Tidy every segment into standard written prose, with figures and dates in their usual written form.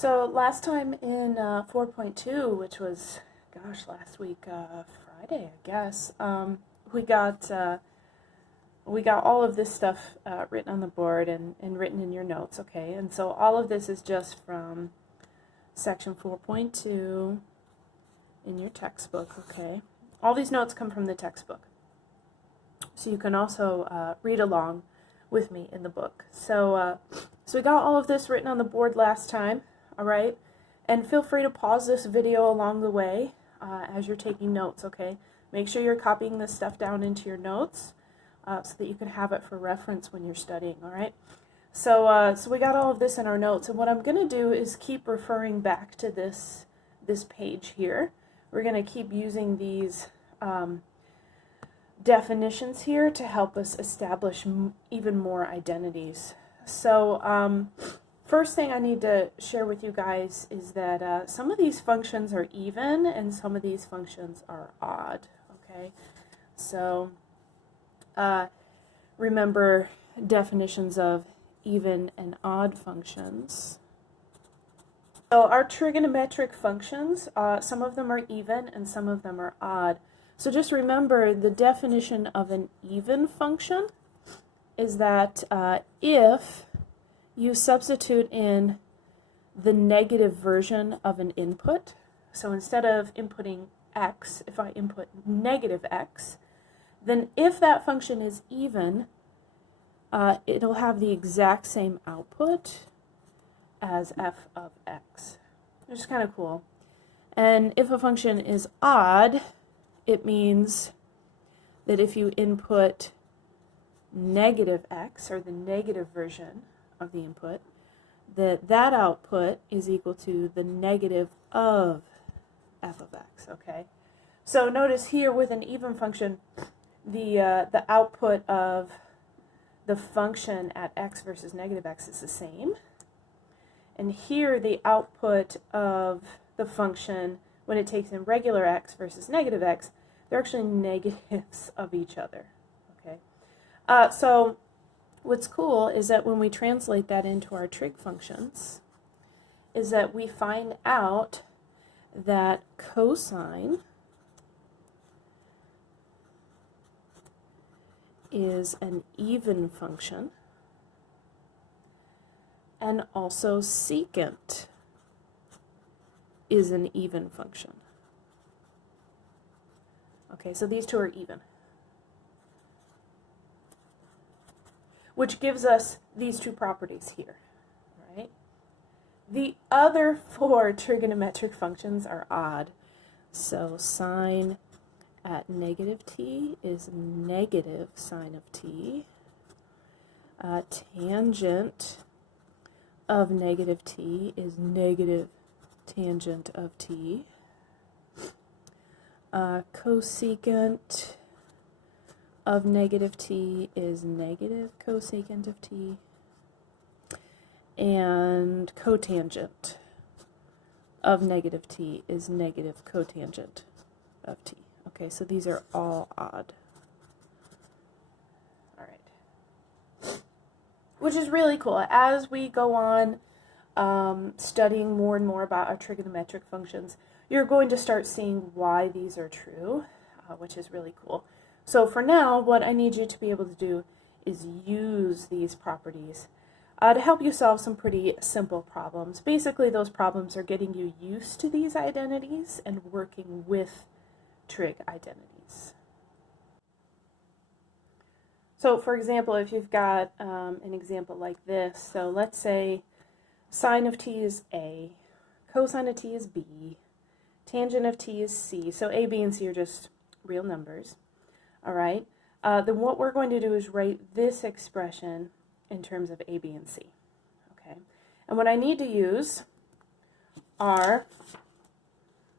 So last time in 4.2, which was, gosh, last week, Friday, I guess, we got all of this stuff written on the board and written in your notes, okay? And so all of this is just from section 4.2 in your textbook, okay? All these notes come from the textbook. So you can also read along with me in the book. So we got all of this written on the board last time, all right? And feel free to pause this video along the way as you're taking notes, okay? Make sure you're copying this stuff down into your notes so that you can have it for reference when you're studying, all right? So we got all of this in our notes, and what I'm going to do is keep referring back to this page here. We're going to keep using these definitions here to help us establish even more identities. So first thing I need to share with you guys is that some of these functions are even and some of these functions are odd, okay? So remember definitions of even and odd functions. So our trigonometric functions, some of them are even and some of them are odd. So just remember the definition of an even function is that if you substitute in the negative version of an input, so instead of inputting x, if I input negative x, then if that function is even, it'll have the exact same output as f of x, which is kind of cool. And if a function is odd, it means that if you input negative x, or the negative version of the input, that output is equal to the negative of f of x, okay? So notice here with an even function, the output of the function at x versus negative x is the same. And here the output of the function when it takes in regular x versus negative x, they're actually negatives of each other, okay? So what's cool is that when we translate that into our trig functions, is that we find out that cosine is an even function, and also secant is an even function. Okay, so these two are even, which gives us these two properties here, right? The other four trigonometric functions are odd. So sine at negative t is negative sine of t. Tangent of negative t is negative tangent of t. Cosecant of negative t is negative cosecant of t. And cotangent of negative t is negative cotangent of t. Okay, so these are all odd. All right. Which is really cool. As we go on studying more and more about our trigonometric functions, you're going to start seeing why these are true, which is really cool. So for now, what I need you to be able to do is use these properties to help you solve some pretty simple problems. Basically, those problems are getting you used to these identities and working with trig identities. So for example, if you've got an example like this, so let's say sine of t is a, cosine of t is b, tangent of t is c. So a, b, and c are just real numbers. All right. Then what we're going to do is write this expression in terms of a, b, and c. Okay. And what I need to use are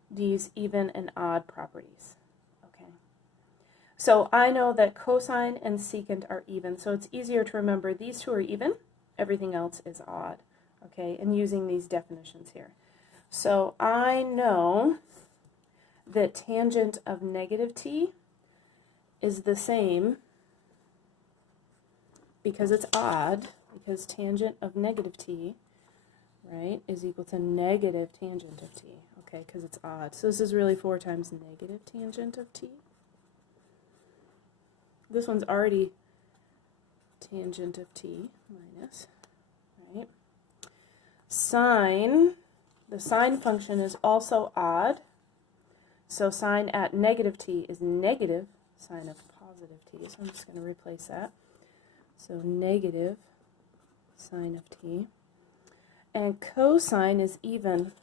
these even and odd properties. Okay. So I know that cosine and secant are even, so it's easier to remember these two are even, everything else is odd. Okay, and using these definitions here. So I know that tangent of negative t is the same, because it's odd, because tangent of negative t, right, is equal to negative tangent of t, okay, because it's odd. So this is really 4 times negative tangent of t. This one's already tangent of t minus, right? Sine, the sine function is also odd. So sine at negative t is negative sine of positive t. So I'm just going to replace that. So negative sine of t. And cosine is even.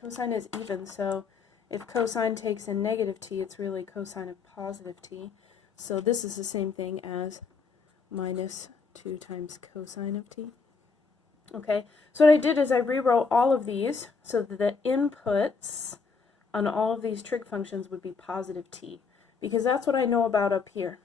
Cosine is even, so if cosine takes in negative t, it's really cosine of positive t. So this is the same thing as minus 2 times cosine of t. Okay, so what I did is I rewrote all of these so that the inputs on all of these trig functions would be positive t, because that's what I know about up here,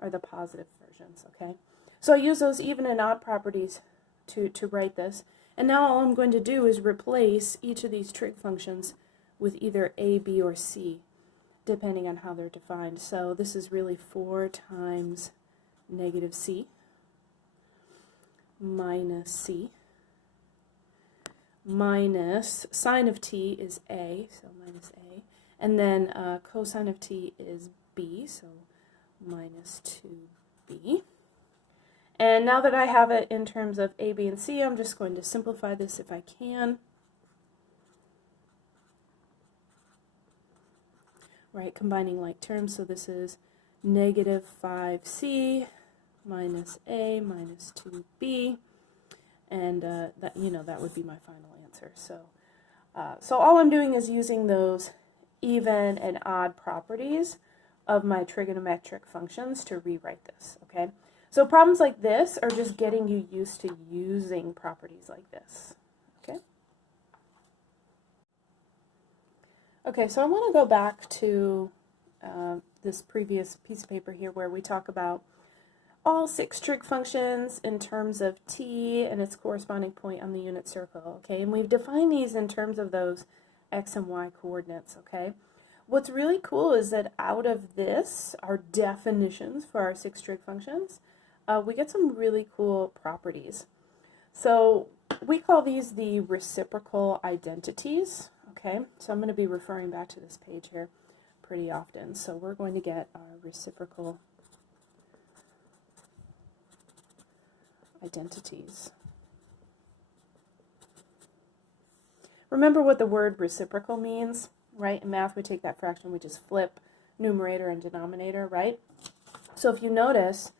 are the positive versions, okay? So I use those even and odd properties to write this, and now all I'm going to do is replace each of these trig functions with either a, b, or c, depending on how they're defined. So this is really 4 times negative c minus c minus sine of t is a, so minus a, and then cosine of t is b, so minus 2b. And now that I have it in terms of a, b, and c, I'm just going to simplify this if I can. Right, combining like terms, so this is negative 5c minus a minus 2b, and that, you know, that would be my final answer. So, so all I'm doing is using those even and odd properties of my trigonometric functions to rewrite this, okay? So problems like this are just getting you used to using properties like this, okay? Okay, so I want to go back to this previous piece of paper here where we talk about all 6 trig functions in terms of t and its corresponding point on the unit circle, okay? And we've defined these in terms of those x and y coordinates, okay? What's really cool is that out of this, our definitions for our 6 trig functions, we get some really cool properties. So we call these the reciprocal identities, okay? So I'm going to be referring back to this page here pretty often. So we're going to get our reciprocal identities. Remember what the word reciprocal means, right? In math, we take that fraction, we just flip numerator and denominator, right? So if you notice,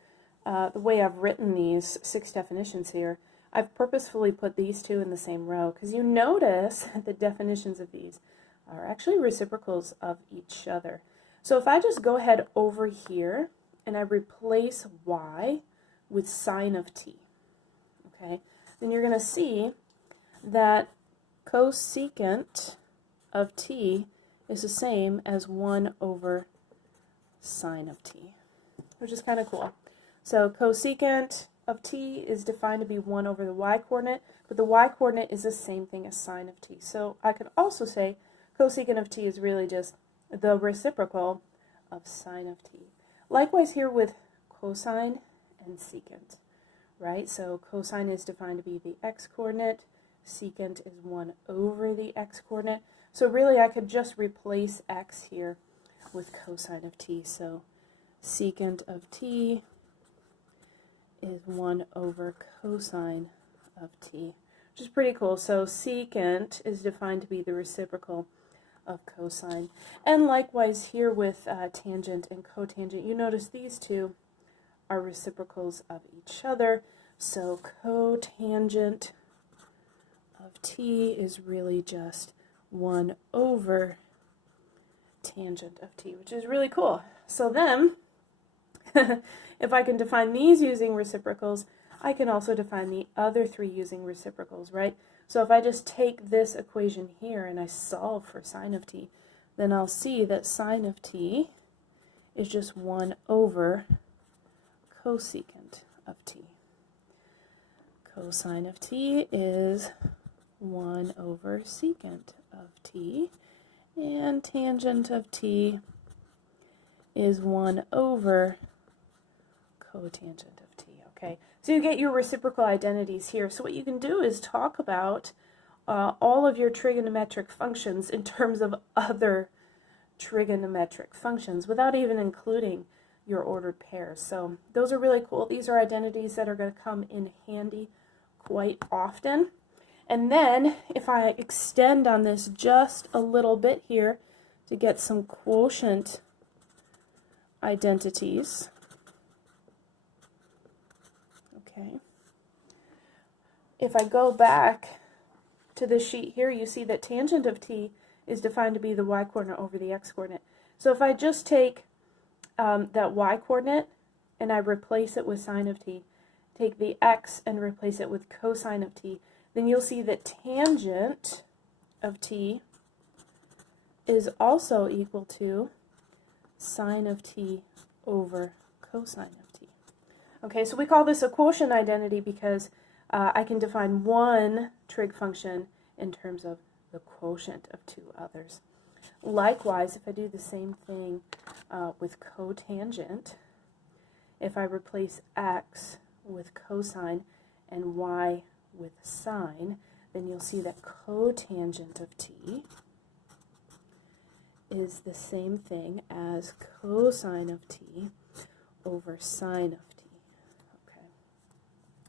the way I've written these 6 definitions here, I've purposefully put these 2 in the same row, because you notice the definitions of these are actually reciprocals of each other. So if I just go ahead over here and I replace y with sine of t, okay, then you're going to see that cosecant of t is the same as 1 over sine of t, which is kind of cool. So cosecant of t is defined to be 1 over the y-coordinate, but the y-coordinate is the same thing as sine of t. So I could also say cosecant of t is really just the reciprocal of sine of t. Likewise here with cosine and secant, right? So cosine is defined to be the x-coordinate, secant is 1 over the x-coordinate. So really I could just replace x here with cosine of t. So secant of t is 1 over cosine of t, which is pretty cool. So secant is defined to be the reciprocal of cosine. And likewise here with tangent and cotangent, you notice these 2 are reciprocals of each other. So cotangent of t is really just 1 over tangent of t, which is really cool. So then, if I can define these using reciprocals, I can also define the other 3 using reciprocals, right? So if I just take this equation here and I solve for sine of t, then I'll see that sine of t is just 1 over cosecant of t. Cosine of t is 1 over secant of t, and tangent of t is 1 over cotangent of t, okay? So you get your reciprocal identities here. So what you can do is talk about all of your trigonometric functions in terms of other trigonometric functions without even including your ordered pairs. So those are really cool. These are identities that are going to come in handy quite often. And then if I extend on this just a little bit here to get some quotient identities. Okay. If I go back to this sheet here, you see that tangent of t is defined to be the y-coordinate over the x-coordinate. So if I just take that y-coordinate and I replace it with sine of t, take the x and replace it with cosine of t, then you'll see that tangent of t is also equal to sine of t over cosine of t. Okay, so we call this a quotient identity because I can define one trig function in terms of the quotient of two others. Likewise, if I do the same thing with cotangent, if I replace x with cosine and y with sine, then you'll see that cotangent of t is the same thing as cosine of t over sine of t. Okay.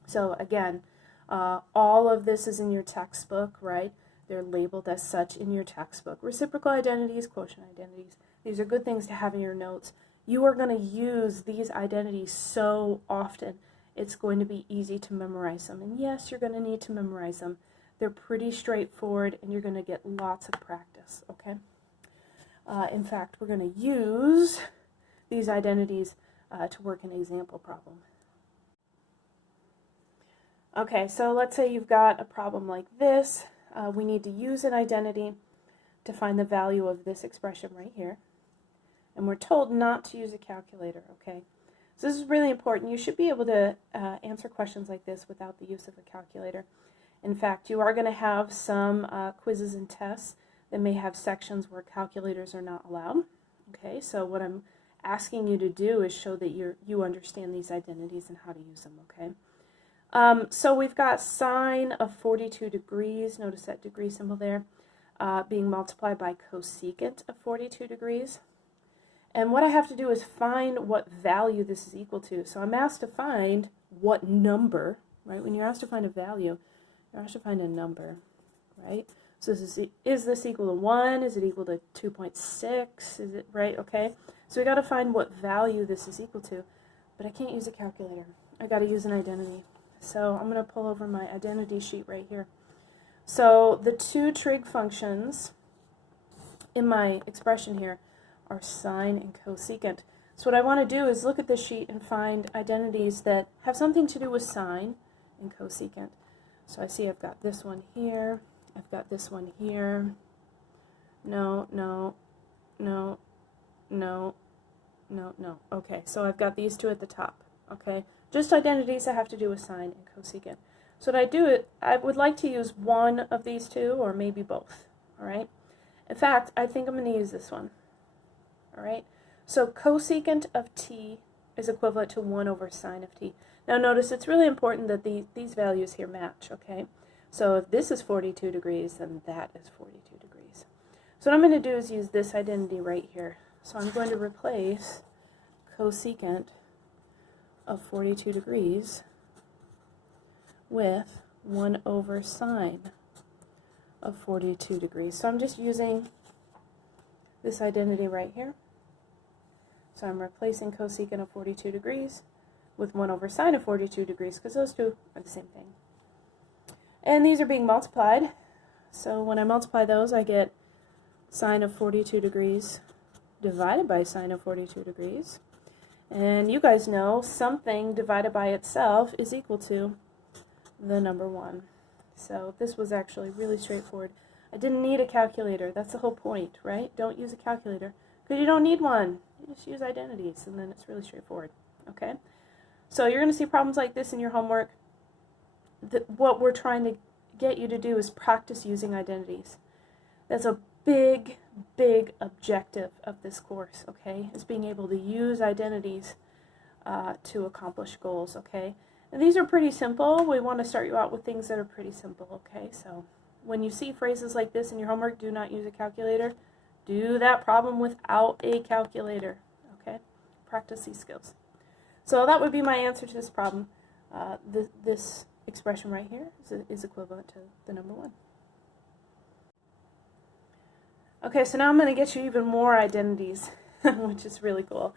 So again, all of this is in your textbook, right? They're labeled as such in your textbook. Reciprocal identities, quotient identities. These are good things to have in your notes. You are going to use these identities so often, it's going to be easy to memorize them. And yes, you're going to need to memorize them. They're pretty straightforward, and you're going to get lots of practice, okay? In fact, we're going to use these identities to work an example problem. Okay, so let's say you've got a problem like this. We need to use an identity to find the value of this expression right here. And we're told not to use a calculator, okay? So this is really important. You should be able to answer questions like this without the use of a calculator. In fact, you are going to have some quizzes and tests that may have sections where calculators are not allowed. Okay, so what I'm asking you to do is show that you understand these identities and how to use them, okay? So we've got sine of 42 degrees, notice that degree symbol there, being multiplied by cosecant of 42 degrees. And what I have to do is find what value this is equal to. So I'm asked to find what number, right? When you're asked to find a value, you're asked to find a number, right? So is this equal to 1? Is it equal to 2.6? Is it, right? Okay. So we got to find what value this is equal to. But I can't use a calculator. I got to use an identity. So I'm going to pull over my identity sheet right here. So the two trig functions in my expression here are sine and cosecant. So what I want to do is look at this sheet and find identities that have something to do with sine and cosecant. So I see I've got this one here. I've got this one here. No, no, no, no, no, no. Okay, so I've got these two at the top. Okay, just identities that have to do with sine and cosecant. So what I would like to use one of these two or maybe both. All right. In fact, I think I'm going to use this one. All right. So cosecant of t is equivalent to 1 over sine of t. Now notice it's really important that these values here match. Okay. So if this is 42 degrees, then that is 42 degrees. So what I'm going to do is use this identity right here. So I'm going to replace cosecant of 42 degrees with 1 over sine of 42 degrees. So I'm just using this identity right here. So I'm replacing cosecant of 42 degrees with 1 over sine of 42 degrees because those two are the same thing. And these are being multiplied. So when I multiply those, I get sine of 42 degrees divided by sine of 42 degrees. And you guys know something divided by itself is equal to the number 1. So this was actually really straightforward. I didn't need a calculator. That's the whole point, right? Don't use a calculator because you don't need one. You just use identities and then it's really straightforward. Okay? So you're going to see problems like this in your homework. What we're trying to get you to do is practice using identities. That's a big, big objective of this course, okay, is being able to use identities to accomplish goals, okay? And these are pretty simple. We want to start you out with things that are pretty simple, okay? So when you see phrases like this in your homework, do not use a calculator. Do that problem without a calculator, okay? Practice these skills. So that would be my answer to this problem. This expression right here is equivalent to the number 1. Okay, so now I'm going to get you even more identities, which is really cool.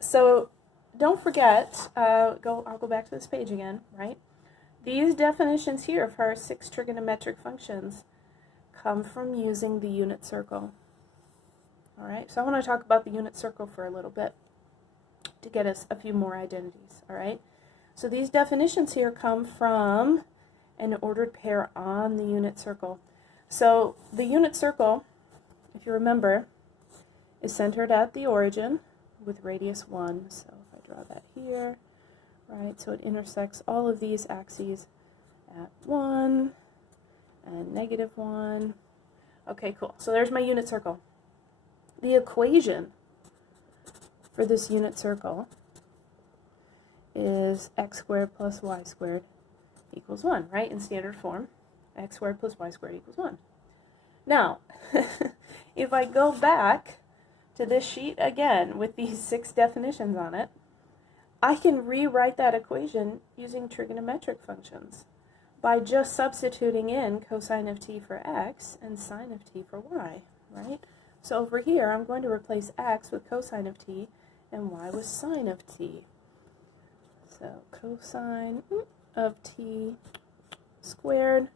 So don't forget, I'll go back to this page again, right? These definitions here for our 6 trigonometric functions come from using the unit circle. All right, so I want to talk about the unit circle for a little bit to get us a few more identities, all right? So these definitions here come from an ordered pair on the unit circle. So the unit circle, if you remember, is centered at the origin with radius 1. So if I draw that here, right, so it intersects all of these axes at 1 and -1. Okay, cool. So there's my unit circle. The equation for this unit circle is x squared plus y squared equals 1, right? In standard form, x squared plus y squared equals 1. Now, if I go back to this sheet again with these 6 definitions on it, I can rewrite that equation using trigonometric functions by just substituting in cosine of t for x and sine of t for y, right? So over here, I'm going to replace x with cosine of t and y with sine of t. So cosine of t squared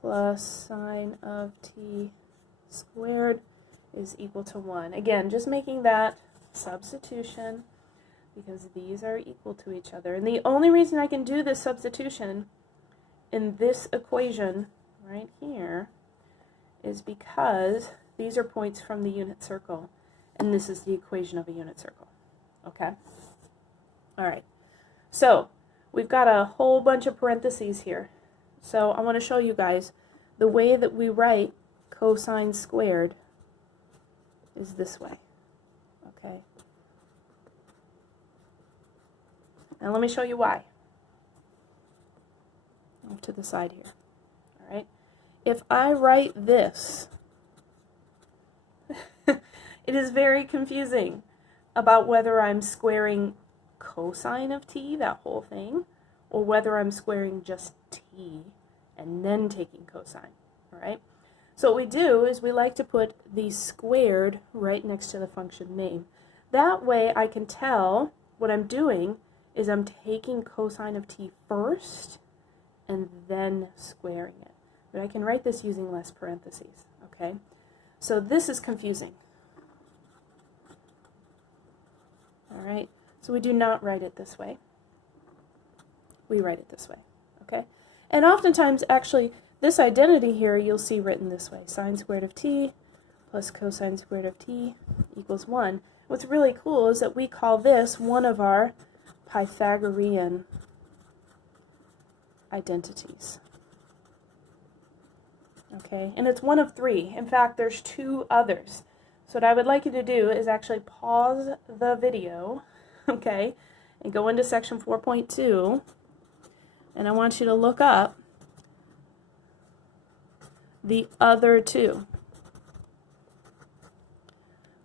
plus sine of t squared is equal to 1. Again, just making that substitution because these are equal to each other. And the only reason I can do this substitution in this equation right here is because these are points from the unit circle, and this is the equation of a unit circle. Okay? All right. So we've got a whole bunch of parentheses here. So I want to show you guys the way that we write cosine squared is this way. Okay? Now let me show you why. Move to the side here. All right? If I write this, it is very confusing about whether I'm squaring cosine of t, that whole thing, or whether I'm squaring just t and then taking cosine, all right? So what we do is we like to put the squared right next to the function name. That way I can tell what I'm doing is I'm taking cosine of t first and then squaring it. But I can write this using less parentheses, okay? So this is confusing. All right, so we do not write it this way. We write it this way, okay? And oftentimes, actually, this identity here you'll see written this way. Sine squared of t plus cosine squared of t equals 1. What's really cool is that we call this one of our Pythagorean identities. Okay, and it's one of 3. In fact, there's 2 others. So what I would like you to do is actually pause the video, okay, and go into section 4.2, and I want you to look up the other 2.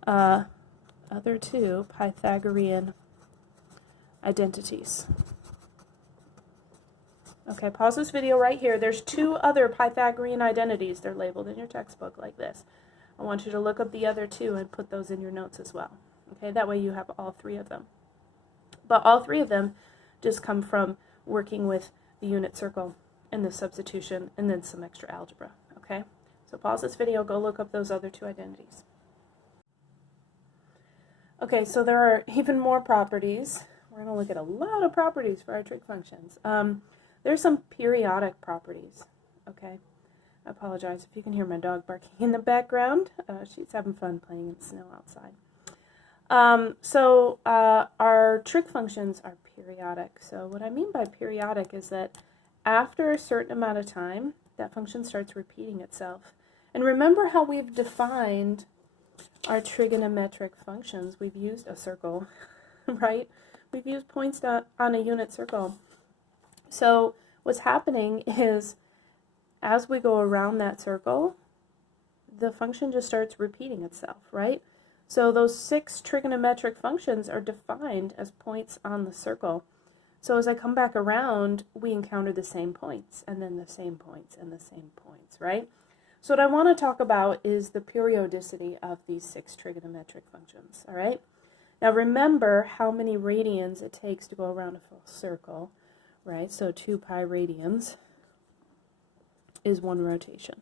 Other 2 Pythagorean identities. Okay, pause this video right here. There's 2 other Pythagorean identities. They're labeled in your textbook like this. I want you to look up the other 2 and put those in your notes as well. Okay, that way you have all 3 of them. But all 3 of them just come from working with the unit circle and the substitution and then some extra algebra. Okay, so pause this video, go look up those other 2 identities. Okay, so there are even more properties. We're going to look at a lot of properties for our trig functions. There's some periodic properties, okay? I apologize if you can hear my dog barking in the background. She's having fun playing in the snow outside. Our trig functions are periodic. So what I mean by periodic is that after a certain amount of time, that function starts repeating itself. And remember how we've defined our trigonometric functions. We've used a circle, right? We've used points on a unit circle. So what's happening is as we go around that circle, the function just starts repeating itself, right? So those 6 trigonometric functions are defined as points on the circle. So as I come back around, we encounter the same points, and then the same points, and the same points, right? So what I want to talk about is the periodicity of these 6 trigonometric functions, all right? Now remember how many radians it takes to go around a full circle, right? So 2 pi radians is 1 rotation.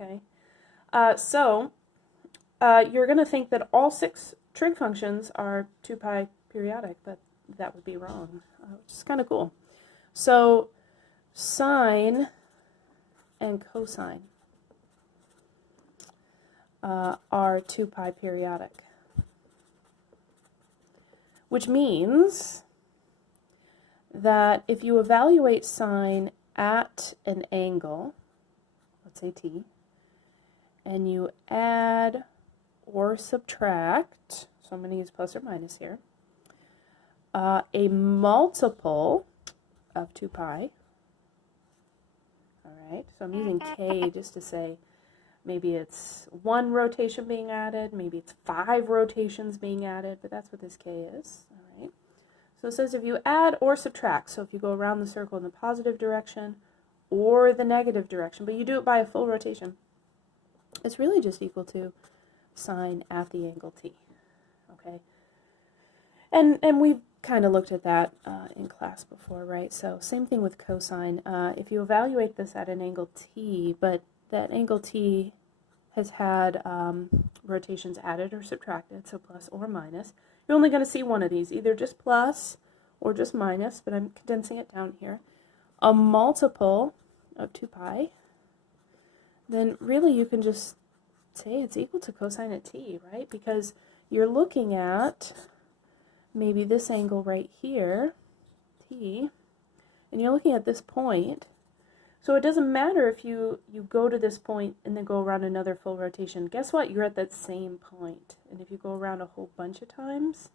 Okay. You're going to think that all 6 trig functions are 2 pi periodic, but that would be wrong, which is kind of cool. So sine and cosine are 2 pi periodic, which means that if you evaluate sine at an angle, let's say t, and you add or subtract, so I'm going to use plus or minus here, a multiple of 2 pi, all right, so I'm using k just to say maybe it's 1 rotation being added, maybe it's 5 rotations being added, but that's what this k is, all right. So it says if you add or subtract, so if you go around the circle in the positive direction or the negative direction, but you do it by a full rotation, it's really just equal to sine at the angle t, okay? And we've kind of looked at that in class before, right? So same thing with cosine. If you evaluate this at an angle t, but that angle t has had rotations added or subtracted, so plus or minus, you're only going to see one of these, either just plus or just minus, but I'm condensing it down here. A multiple of 2 pi, then really you can just say it's equal to cosine at t, right? Because you're looking at maybe this angle right here, t, and you're looking at this point. So it doesn't matter if you go to this point and then go around another full rotation. Guess what? You're at that same point. And if you go around a whole bunch of times,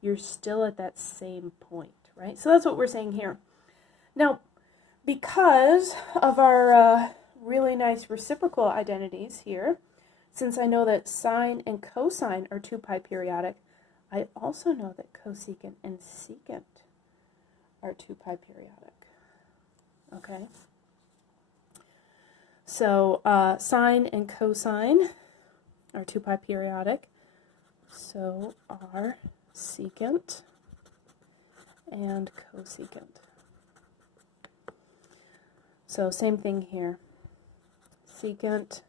you're still at that same point, right? So that's what we're saying here. Now, because of our really nice reciprocal identities here, since I know that sine and cosine are 2 pi periodic, I also know that cosecant and secant are 2 pi periodic, okay? So sine and cosine are 2 pi periodic, so are secant and cosecant. So same thing here. Secant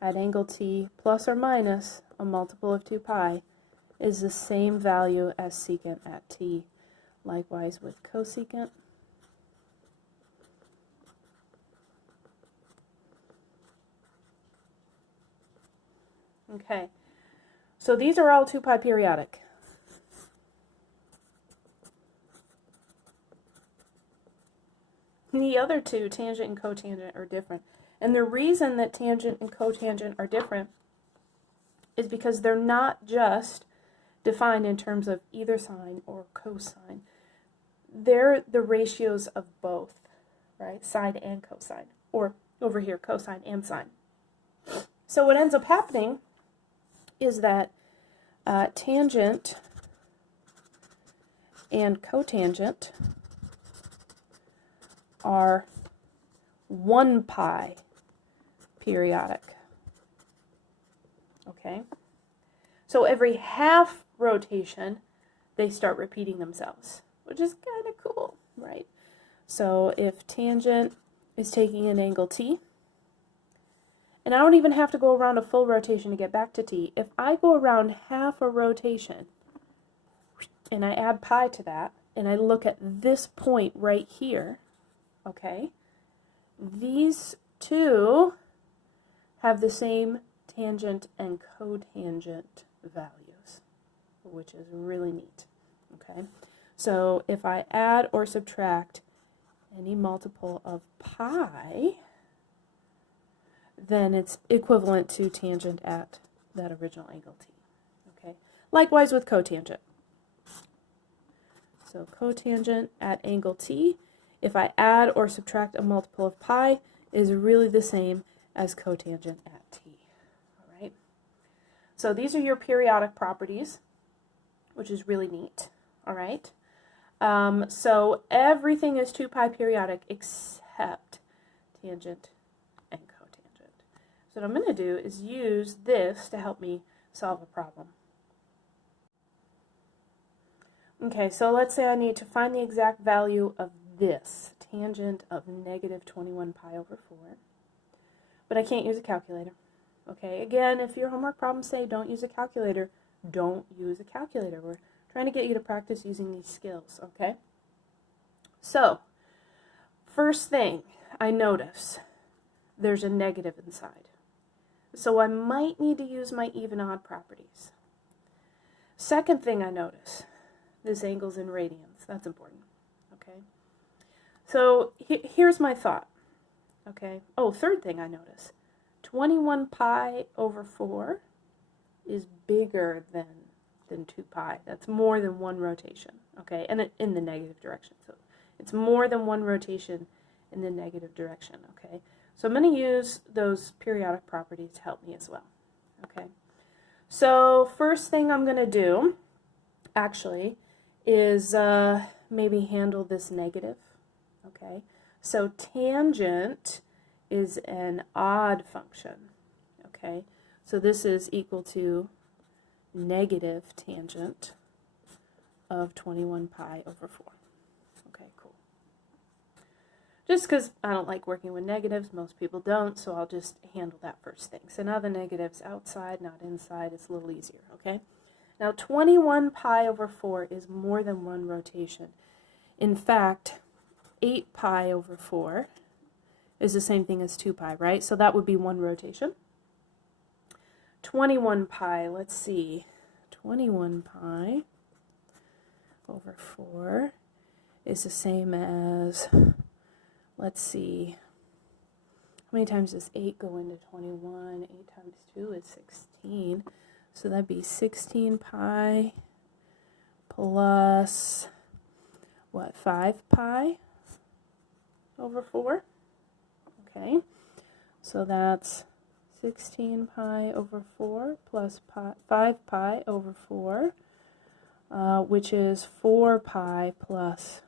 at angle t plus or minus a multiple of 2 pi is the same value as secant at t. Likewise with cosecant. Okay, so these are all 2 pi periodic. And the other two, tangent and cotangent, are different. And the reason that tangent and cotangent are different is because they're not just defined in terms of either sine or cosine. They're the ratios of both, right? Sine and cosine, or over here, cosine and sine. So what ends up happening is that tangent and cotangent are 1 pi periodic, okay? So every half rotation, they start repeating themselves, which is kind of cool, right? So if tangent is taking an angle t, and I don't even have to go around a full rotation to get back to t. If I go around half a rotation, and I add pi to that, and I look at this point right here, okay, these two have the same tangent and cotangent values, which is really neat, okay? So if I add or subtract any multiple of pi, then it's equivalent to tangent at that original angle t, okay? Likewise with cotangent. So cotangent at angle t, if I add or subtract a multiple of pi, is really the same as cotangent at t. All right. So these are your periodic properties, which is really neat. All right. So everything is 2 pi periodic except tangent and cotangent. So what I'm going to do is use this to help me solve a problem. Okay, so let's say I need to find the exact value of this, tangent of negative 21 pi over 4, but I can't use a calculator. Okay, again, if your homework problems say don't use a calculator, don't use a calculator. We're trying to get you to practice using these skills, okay? So, first thing I notice, there's a negative inside. So I might need to use my even-odd properties. Second thing I notice, this angle's in radians. That's important, okay? So here's my thought, okay? Oh, third thing I notice, 21 pi over 4 is bigger than 2 pi. That's more than one rotation, okay? And in the negative direction. So it's more than one rotation in the negative direction, okay? So I'm going to use those periodic properties to help me as well, okay? So first thing I'm going to do, actually, is maybe handle this negative, okay? So tangent is an odd function, okay? So this is equal to negative tangent of 21 pi over 4. Okay, cool. Just because I don't like working with negatives, most people don't, so I'll just handle that first thing. So now the negative's outside, not inside, it's a little easier, okay? Now 21 pi over 4 is more than one rotation. In fact, 8 pi over 4 is the same thing as 2 pi, right? So that would be one rotation. 21 pi, let's see, 21 pi over 4 is the same as, let's see, how many times does 8 go into 21? 8 times 2 is 16. So that'd be 16 pi plus, what, 5 pi over 4? Okay, so that's 16 pi over 4 plus 5 pi over 4, which is 4 pi plus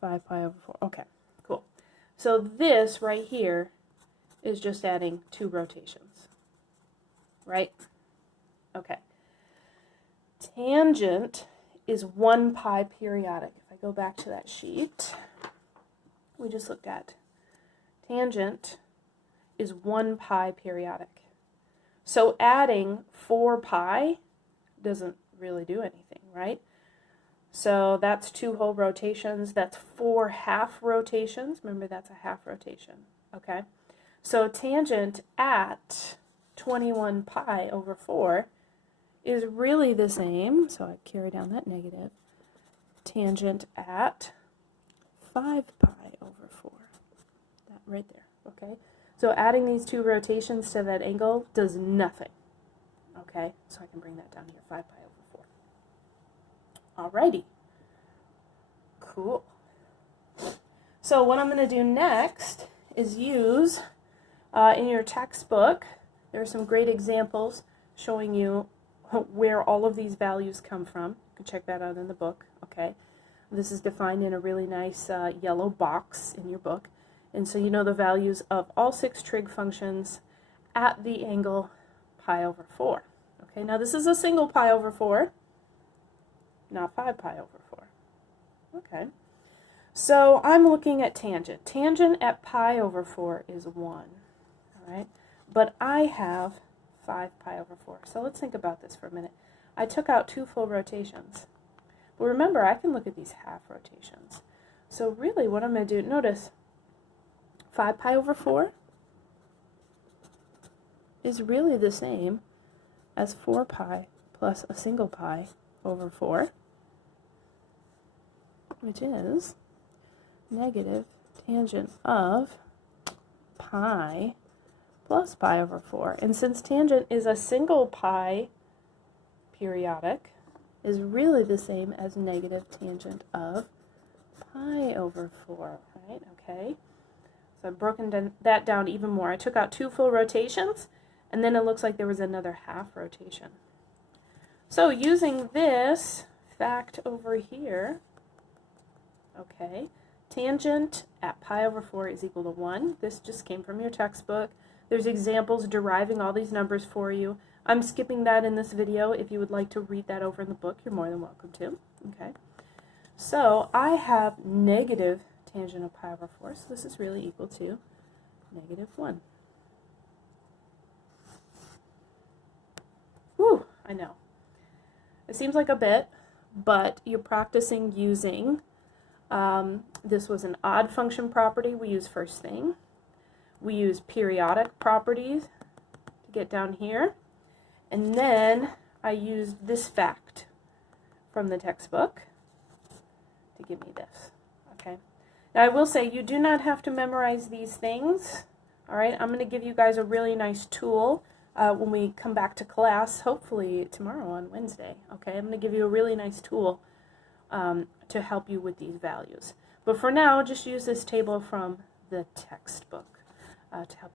5 pi over 4. Okay, cool. So this right here is just adding 2 rotations, right? Okay. Tangent is 1 pi periodic. If I go back to that sheet we just looked at, tangent is 1 pi periodic. So adding 4 pi doesn't really do anything, right? So that's 2 whole rotations. That's 4 half rotations. Remember, that's a half rotation, okay? So tangent at 21 pi over 4 is really the same, so I carry down that negative, tangent at 5 pi over 4, that right there, okay? So adding these 2 rotations to that angle does nothing, okay? So I can bring that down here, 5 pi over 4. Alrighty, cool. So what I'm going to do next is use, in your textbook, there are some great examples showing you where all of these values come from. You can check that out in the book, okay? This is defined in a really nice yellow box in your book. And so you know the values of all 6 trig functions at the angle pi over 4. Okay, now this is a single pi over 4, not 5 pi over 4. Okay, so I'm looking at tangent. Tangent at pi over 4 is 1, all right? But I have 5 pi over 4. So let's think about this for a minute. I took out 2 full rotations. But remember, I can look at these half rotations. So really what I'm going to do, notice 5 pi over 4 is really the same as 4 pi plus a single pi over 4, which is negative tangent of pi plus pi over 4. And since tangent is a single pi periodic, is really the same as negative tangent of pi over 4, right? Okay. So I've broken that down even more. I took out 2 full rotations, and then it looks like there was another half rotation. So using this fact over here, okay, tangent at pi over 4 is equal to 1. This just came from your textbook. There's examples deriving all these numbers for you. I'm skipping that in this video. If you would like to read that over in the book, you're more than welcome to. Okay. So I have negative tangent of pi over 4, so this is really equal to negative 1. Whew, I know. It seems like a bit, but you're practicing using, this was an odd function property we use first thing. We use periodic properties to get down here. And then I used this fact from the textbook to give me this. Okay. Now I will say you do not have to memorize these things. All right. I'm going to give you guys a really nice tool when we come back to class, hopefully tomorrow on Wednesday. Okay. I'm going to give you a really nice tool to help you with these values. But for now, just use this table from the textbook to help